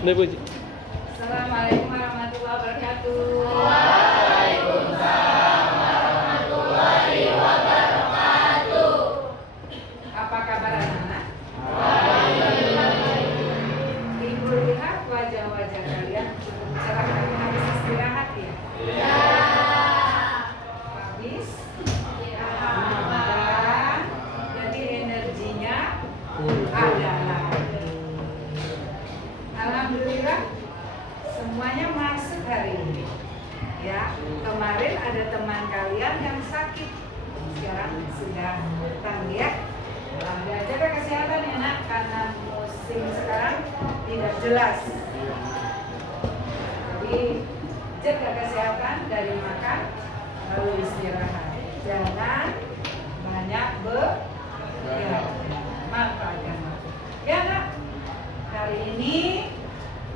Udah puji. Assalamualaikum warahmatullahi wabarakatuh. Waalaikumsalam warahmatullahi wabarakatuh. Apa kabar anak-anak? Ibu lihat wajah-wajah kalian cukup cerah karena habis istirahat ya? Ya. Habis? Alhamdulillah. Jadi energinya ada lagi. Alhamdulillah semuanya masuk hari ini. Ya, kemarin ada teman kalian yang sakit, sekarang sudah datang ya. Jaga kesehatan ya nak, karena musim sekarang tidak jelas. Jadi jaga kesehatan dari makan lalu istirahat. Jangan banyak bergerak. Manfaatkan waktu. Ya nak, kali ini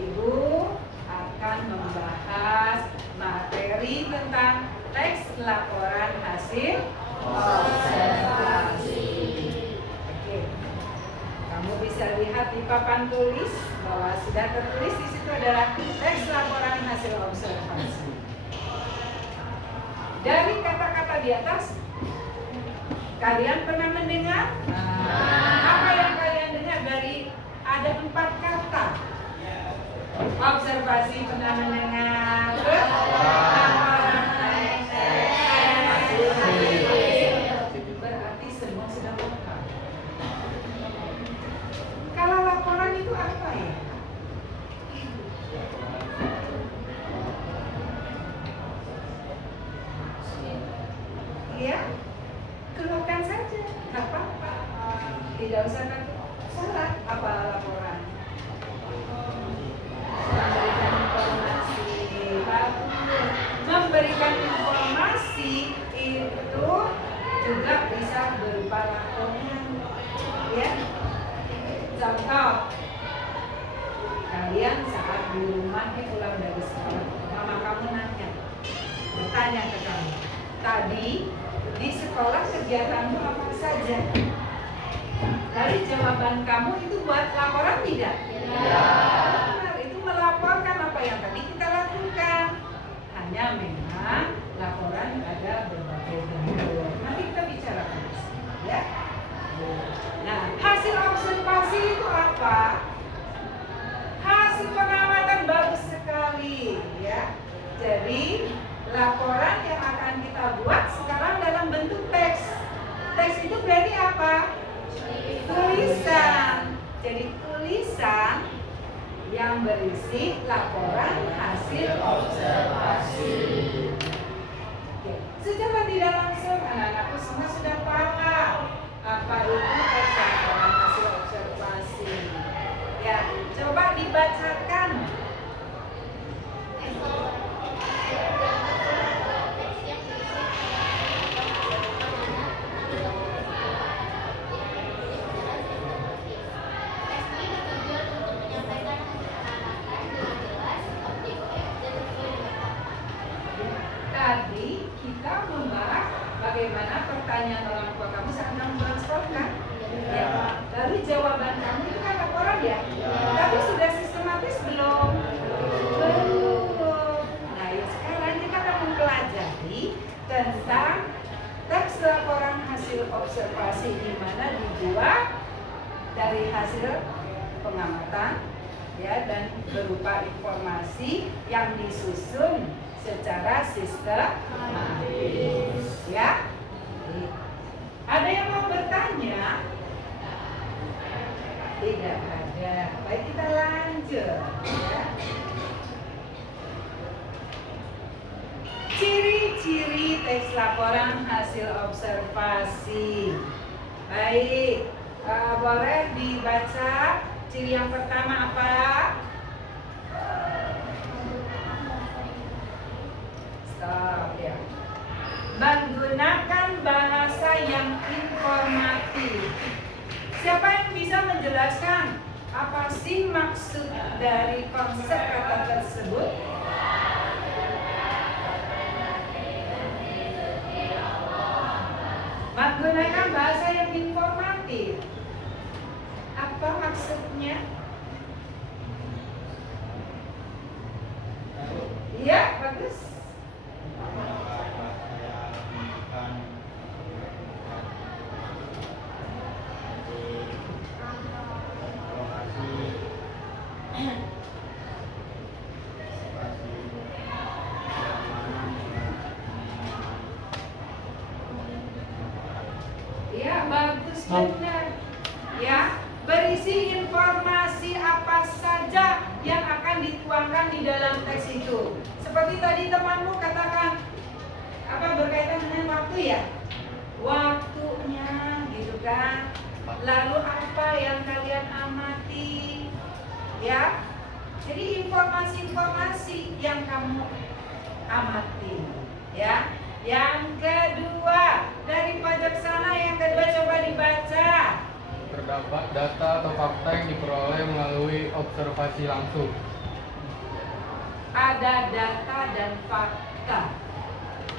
Ibu akan membahas materi tentang teks laporan hasil observasi. Oke, kamu bisa lihat di papan tulis bahwa sudah tertulis di situ adalah teks laporan hasil observasi. Dari kata-kata di atas, kalian pernah mendengar? Apa yang kalian dengar dari ada 4 kata? Observasi pernah mendengar. Berarti semua sudah lengkap. Kalau laporan itu apa ya? Ya, keluarkan saja, nggak apa-apa. Tidak usah takut salah. Apa laporan? Memberikan informasi itu juga bisa berupa laporan, ya. Contoh, kalian saat di rumah pulang dari sekolah, mama kamu bertanya ke kamu, tadi di sekolah kegiatanmu apa saja? Dari jawaban kamu itu buat laporan tidak? Ya. Itu melaporkan apa yang tadi kita lakukan. Hanya memang laporan ada berbagai bentuk. Nanti kita bicarakan di sini, ya. Nah, hasil observasi itu apa? Hasil pengamatan bagus sekali, ya. Jadi laporan yang akan kita buat sekarang dalam bentuk teks. Teks itu berarti apa? Tulisan. Jadi tulisan yang berisi laporan hasil observasi. Oke. Secara tidak langsung anak-anakku semua sudah paham apa itu teks laporan hasil observasi. Ya, coba dibacakan. Tadi kita membahas bagaimana pertanyaan orang tua kamu saat kamu bersekolah kan? Ya. Lalu jawaban kamu itu kan laporan ya? Tapi sudah sistematis belum? Belum. Nah, ya sekarang kita akan mempelajari tentang teks laporan hasil observasi di mana dibuat dari hasil pengamatan, ya, dan berupa informasi yang disusun secara sistematis, ya. Ada yang mau bertanya? Tidak ada. Baik, kita lanjut, ya. Ciri-ciri teks laporan hasil observasi. Baik, boleh dibaca ciri yang pertama apa? Stop, ya. Menggunakan bahasa yang informatif. Siapa yang bisa menjelaskan apa sih maksud dari konsep kata tersebut? Menggunakan bahasa yang informatif. Apa maksudnya? Ya, bagus benar. Ya, berisi informasi apa saja yang akan dituangkan di dalam teks itu. Seperti tadi temanmu katakan, apa berkaitan dengan waktu ya? Waktunya, gitu kan? Lalu apa yang kalian amati? Ya, jadi informasi-informasi yang kamu amati, ya. Yang kedua, dari pojok sana yang kedua coba dibaca. Terdapat data atau fakta yang diperoleh melalui observasi langsung. Ada data dan fakta.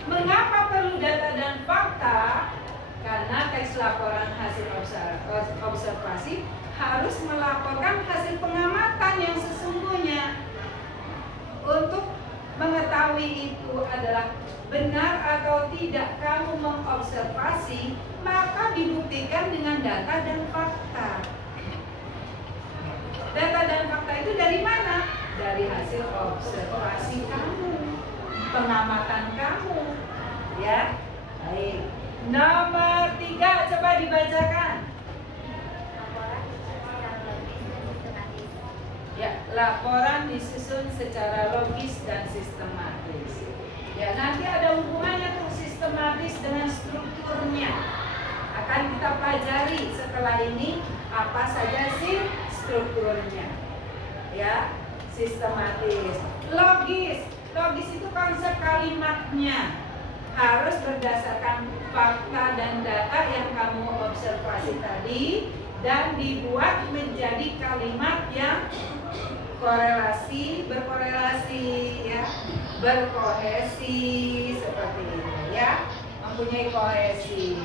Mengapa perlu data dan fakta? Karena teks laporan hasil observasi harus melaporkan hasil pengamatan yang sesungguhnya. Untuk mengetahui itu adalah benar atau tidak kamu mengobservasi, maka dibuktikan dengan data dan fakta. Data dan fakta itu dari mana? Dari hasil observasi kamu, pengamatan kamu. Ya, baik. Nomor 3, coba dibacakan. Ya, laporan disusun secara logis dan sistematis. Ya, nanti ada hubungannya tuh sistematis dengan strukturnya. Akan kita pelajari setelah ini apa saja sih strukturnya. Ya, sistematis. Logis. Logis itu konsep kalimatnya harus berdasarkan fakta dan data yang kamu observasi tadi dan dibuat menjadi kalimat yang berkorelasi ya, berkohesi seperti ini ya, mempunyai kohesi,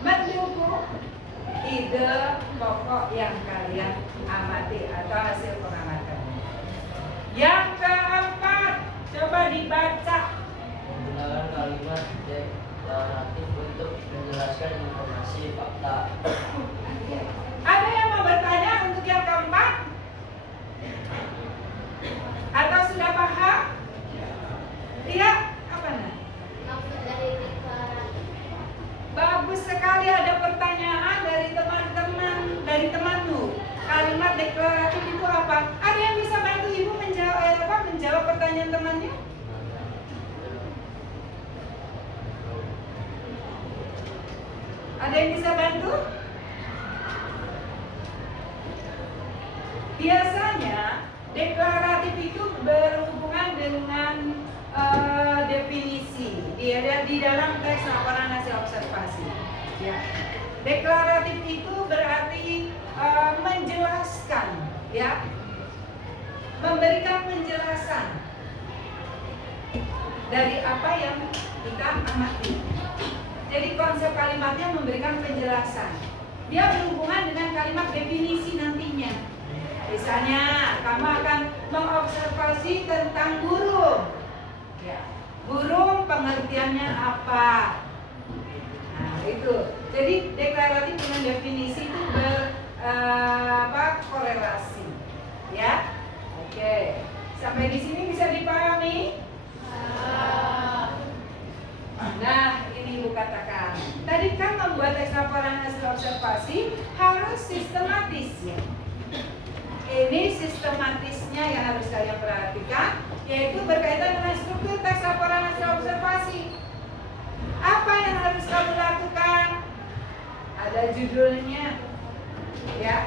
mendukung ide pokok yang kalian amati atau hasil pengamatan. Yang keempat, coba dibaca. Menggunakan kalimat deklaratif untuk menjelaskan informasi fakta. Ada yang mau bertanya untuk yang keempat? Atau sudah paham? Iya, apa nak? Maksud dari deklarasi. Bagus sekali, ada pertanyaan dari teman-teman, dari temanmu. Kalimat deklaratif itu apa? Ada yang bisa bantu ibu menjawab pertanyaan temannya? Ada yang bisa bantu? Biasanya deklaratif itu berhubungan dengan definisi di dalam teks laporan hasil observasi. Ya. Deklaratif itu berarti menjelaskan, ya, memberikan penjelasan dari apa yang kita amati. Jadi konsep kalimatnya memberikan penjelasan. Dia berhubungan dengan kalimat definisi nantinya. Misalnya, kamu akan mengobservasi tentang burung. Ya, burung pengertiannya apa? Nah, itu. Jadi deklaratif dengan definisi itu korelasi. Ya, oke. Sampai di sini bisa dipahami? Nah, ini Ibu katakan. Tadi kan membuat teks laporan hasil observasi harus sistematis ya. Ini sistematisnya yang harus kalian perhatikan, yaitu berkaitan dengan struktur teks laporan hasil observasi. Apa yang harus kamu lakukan? Ada judulnya, ya.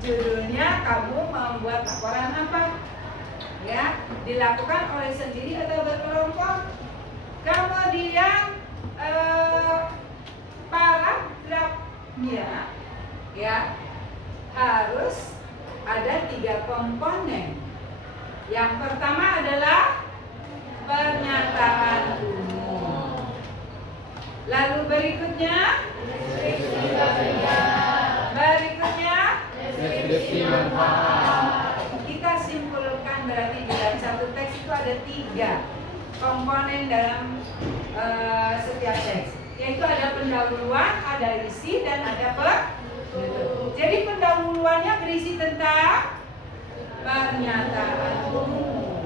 Judulnya kamu membuat laporan apa? Ya, dilakukan oleh sendiri atau berkelompok. Kemudian paragrafnya, ya, harus ada 3 komponen. Yang pertama adalah pernyataan umum. Lalu berikutnya Deskripsi manfaat. kita simpulkan berarti di dalam satu teks itu ada 3 komponen dalam setiap teks, yaitu ada pendahuluan, ada isi, dan ada penutup. Jadi pendahuluannya berisi tentang pernyataan umum.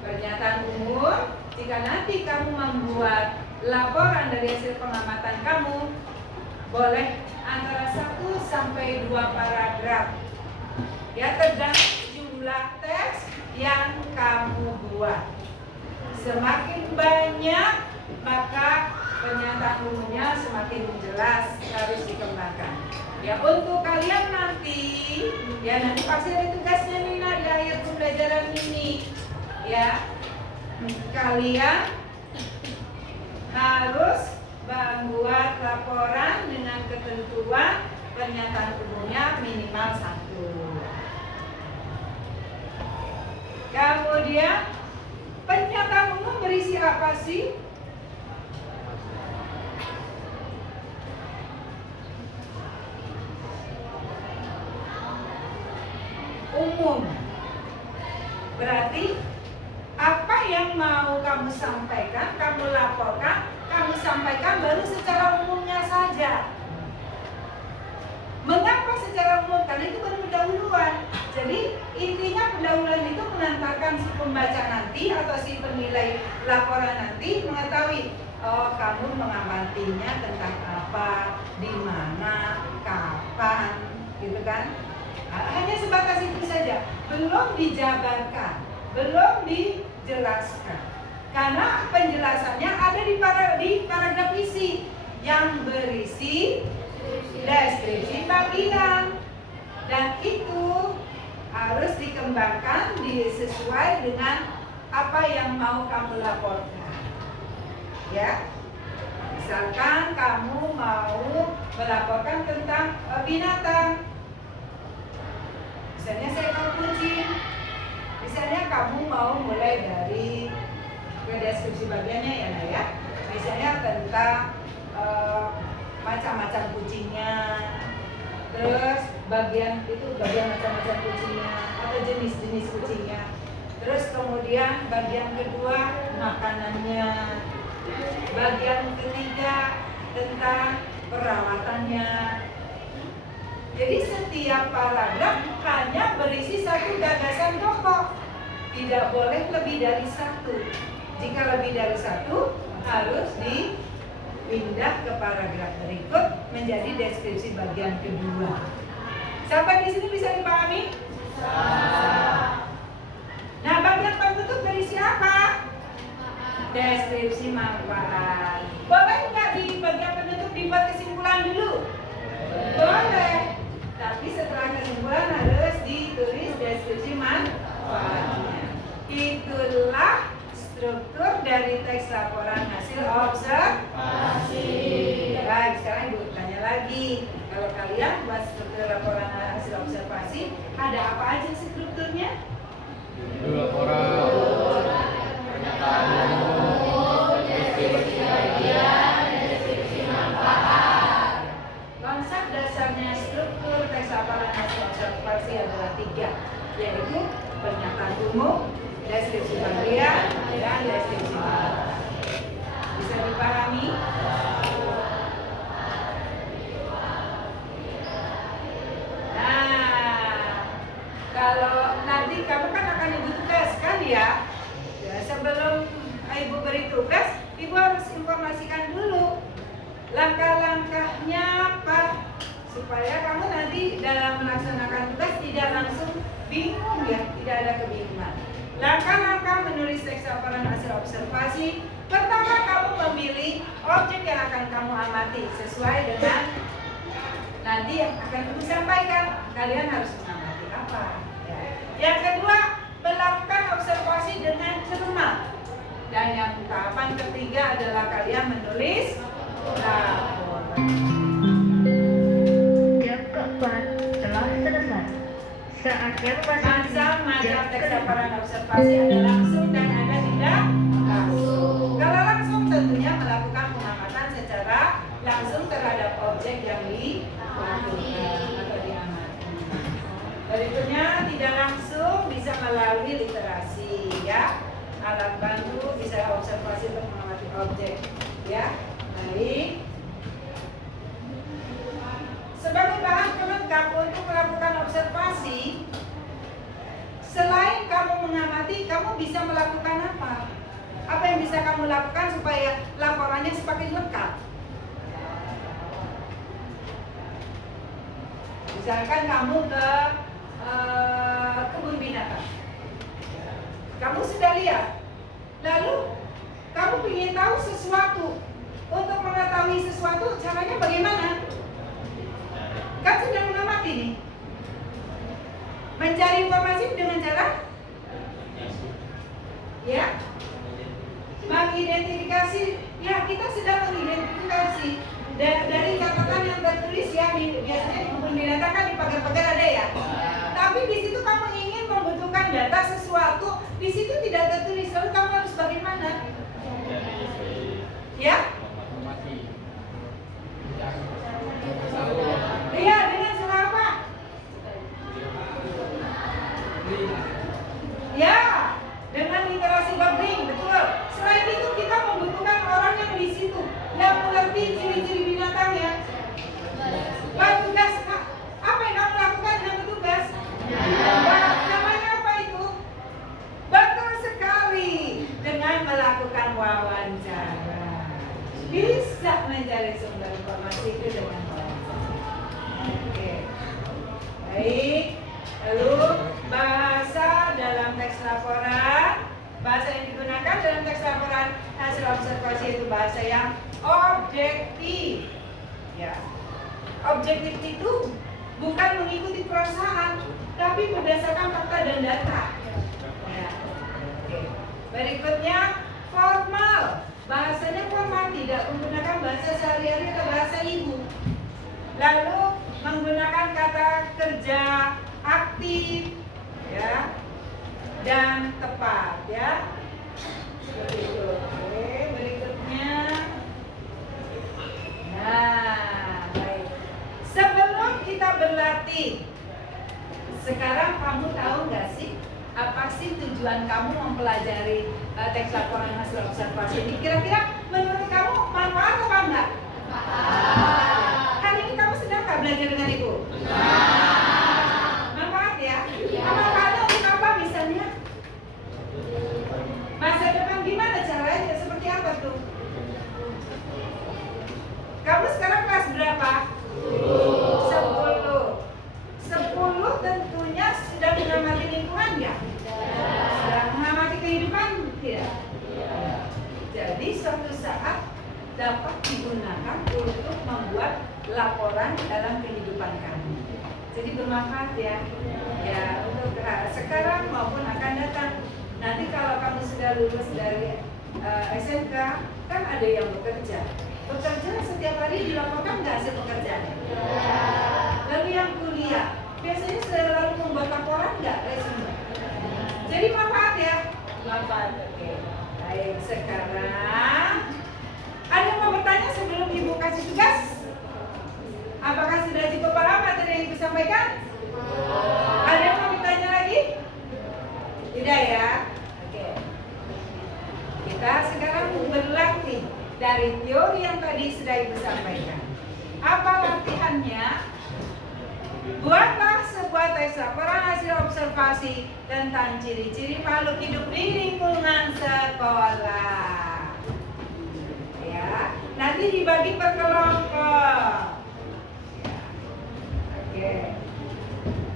Pernyataan umum, jika nanti kamu membuat laporan dari hasil pengamatan kamu, boleh antara 1 sampai 2 paragraf. Ya, tergantung jumlah teks yang kamu buat. Semakin banyak, maka pernyataan umumnya semakin jelas, harus dikembangkan. Ya, untuk kalian nanti, ya nanti pasti ada tugasnya nih di akhir pembelajaran ini. Ya, kalian harus membuat laporan dengan ketentuan pernyataan umumnya minimal 1. Kemudian pernyataan umum berisi apa sih? Umum. Berarti apa yang mau kamu sampaikan, kamu laporkan, kamu sampaikan baru secara umumnya saja. Mengapa secara umum? Karena itu baru pendahuluan. Jadi intinya pendahuluan itu mengantarkan si pembaca nanti atau si penilai laporan nanti mengetahui, oh kamu mengamatinya tentang apa, di mana, kapan, gitu kan? Hanya sebatas itu saja, belum dijabarkan, belum dijelaskan. Karena penjelasannya ada di paragraf isi yang berisi deskripsi bagian, dan itu harus dikembangkan sesuai dengan apa yang mau kamu laporkan. Ya, misalkan kamu mau melaporkan tentang binatang, misalnya seekor kucing. Misalnya kamu mau mulai dari deskripsi bagiannya ya, Nah ya. Misalnya tentang macam-macam kucingnya, terus bagian macam-macam kucingnya atau jenis-jenis kucingnya. Terus kemudian bagian kedua makanannya, bagian ketiga tentang perawatannya. Jadi setiap paragraf hanya berisi 1 gagasan pokok, tidak boleh lebih dari 1. Jika lebih dari 1 harus dipindah ke paragraf berikut menjadi deskripsi bagian kedua. Sampai di sini bisa dipahami? Nah, bagian penutup berisi apa? Deskripsi manfaat. Boleh nggak di bagian penutup dibuat kesimpulan dulu? Boleh. Tapi setelah kesimpulan harus ditulis deskripsi manfaatnya. Itulah struktur dari teks laporan hasil observasi. Baik, sekarang Ibu tanya lagi. Kalau kalian buat struktur laporan hasil observasi, ada apa aja strukturnya? Laporan, pernyataan umum, deskripsi bagian, deskripsi manfaat. Konsep dasarnya struktur teks laporan hasil observasi adalah 3, yaitu pernyataan umum, deskripsi bagian, dan deskripsi manfaat. Bisa dipahami? Nah, kalau nanti kamu kan akan Ibu tugaskan ya. Sebelum Ibu beri tugas, Ibu harus informasikan dulu langkah-langkahnya apa, supaya kamu nanti dalam melaksanakan tugas tidak langsung bingung ya, tidak ada kebingungan. Langkah-langkah menulis teks laporan hasil observasi. Pertama, kamu memilih objek yang akan kamu amati sesuai dengan nanti yang akan Ibu sampaikan. Kalian harus mengamati apa ya. Yang kedua, melakukan observasi dengan cermat. Dan yang tahapan ketiga adalah kalian menulis laporan. Jam keempat telah selesai. Saatnya memasuki Macam teks laporan observasi ada langsung dan ada tidak langsung. Kalau langsung tentunya melakukan pengamatan secara langsung terhadap objek yang dilakukan atau diamati. Berikutnya tidak langsung bisa melalui literasi ya. Alat bantu bisa observasi untuk mengamati objek ya. Baik. Sebagai bahan pelengkap untuk melakukan observasi, yang bisa kamu lakukan supaya laporannya semakin lengkap? Misalkan kamu ke kebun binatang, kamu sudah lihat, lalu kamu ingin tahu sesuatu. Untuk mengetahui sesuatu, caranya bagaimana? Kan sudah mengamati nih. Mencari informasi dengan cara ya, mengidentifikasi. Ya, kita sedang mengidentifikasi dari catatan yang tertulis ya. Biasanya di kebun binatang kan di pagar-pagar ada ya. Tapi di situ kamu ingin membutuhkan data sesuatu, di situ tidak tertulis. Lalu kamu harus bagaimana? Ya? Iya, dengan cara apa? Ya, dengan literasi googling, betul. Selain itu kita membutuhkan orang yang di situ yang mengerti ciri-ciri binatangnya. Petugas, apa yang kamu lakukan dengan petugas? Namanya apa itu? Betul sekali, dengan melakukan wawancara. Bisa mencari sumber informasi itu dengan wawancara. Oke. Baik. Lalu bahasa dalam teks laporan, bahasa yang digunakan dalam teks laporan hasil observasi itu bahasa yang objektif. Ya. Objektif itu bukan mengikuti perasaan, tapi berdasarkan fakta dan data. Ya. Oke. Berikutnya formal. Bahasanya formal, tidak menggunakan bahasa sehari-hari atau bahasa ibu. Lalu menggunakan kata kerja aktif, ya, dan tepat, ya. Seperti itu. Oke, berikutnya. Nah, baik. Sebelum kita berlatih, sekarang kamu tahu nggak sih apa sih tujuan kamu mempelajari teks laporan hasil observasi ini? Kira-kira menurut kamu manfaat apa enggak? Hari ini kamu sedang nggak belajar dengan ibu? Manfaat ya? Manfaatnya untuk apa misalnya? Masa depan gimana caranya? Seperti apa tuh? Kamu sekarang kelas berapa? 10 tentunya sedang mengamati lingkungan ya? Sedang mengamati kehidupan tidak? Jadi suatu saat dapat digunakan untuk membuat laporan dalam kehidupan kamu. Jadi bermanfaat ya. Ya, untuk sekarang maupun akan datang. Nanti kalau kamu sudah lulus dari SMK, kan ada yang bekerja. Bekerja setiap hari dilaporkan nggak hasil pekerjaannya? Lalu yang kuliah, biasanya selalu membuat laporan nggak resume? Jadi manfaat ya? Manfaat, oke. Baik, sekarang ada yang mau bertanya sebelum ibu kasih tugas? Apakah sudah cukup paham materi yang ibu sampaikan? Ada yang mau bertanya lagi? Tidak ya? Oke. Kita sekarang berlatih dari teori yang tadi sudah ibu sampaikan. Apa latihannya? Buatlah sebuah teks laporan hasil observasi tentang ciri-ciri makhluk hidup di lingkungan sekolah. Ya, nanti dibagi per kelompok. Ya. Oke.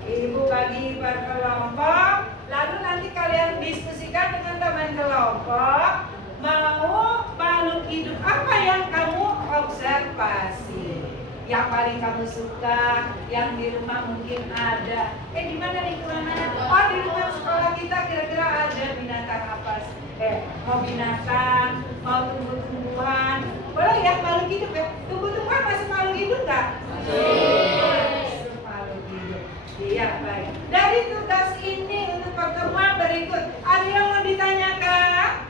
Ibu bagi per kelompok, lalu nanti kalian diskusikan dengan teman kelompok. Mau makhluk hidup apa yang kamu observasi? Yang paling kamu suka, yang di rumah mungkin ada. Di mana lingkungan mana? Oh, di lingkungan sekolah kita kira-kira ada binatang apa? Mau binatang, mau tumbuh-tumbuhan. Boleh ya makhluk hidup ya? Tumbuh-tumbuhan masih makhluk hidup nggak? Masih makhluk hidup. Iya, baik. Dari tugas ini untuk pertemuan berikut, ada yang mau ditanyakan?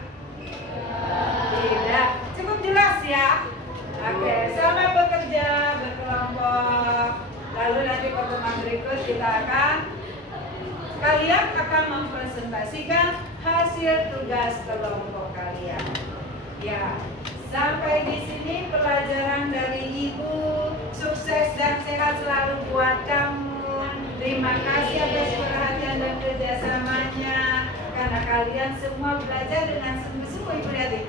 Tidak. Cukup jelas ya? Oke, selamat bekerja berkelompok. Lalu nanti pertemuan berikut kalian akan mempresentasikan hasil tugas kelompok kalian. Ya, sampai di sini pelajaran dari ibu. Sukses dan sehat selalu buat kamu. Terima kasih atas perhatian dan kerjasamanya. Karena kalian semua belajar dengan sungguh-sungguh, ibu lihat.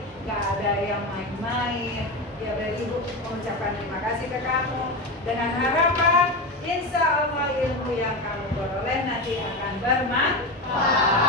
ada yang main-main. Ya dari Ibu mengucapkan terima kasih ke kamu dengan harapan insya Allah ilmu yang kamu peroleh nanti akan bermanfaat.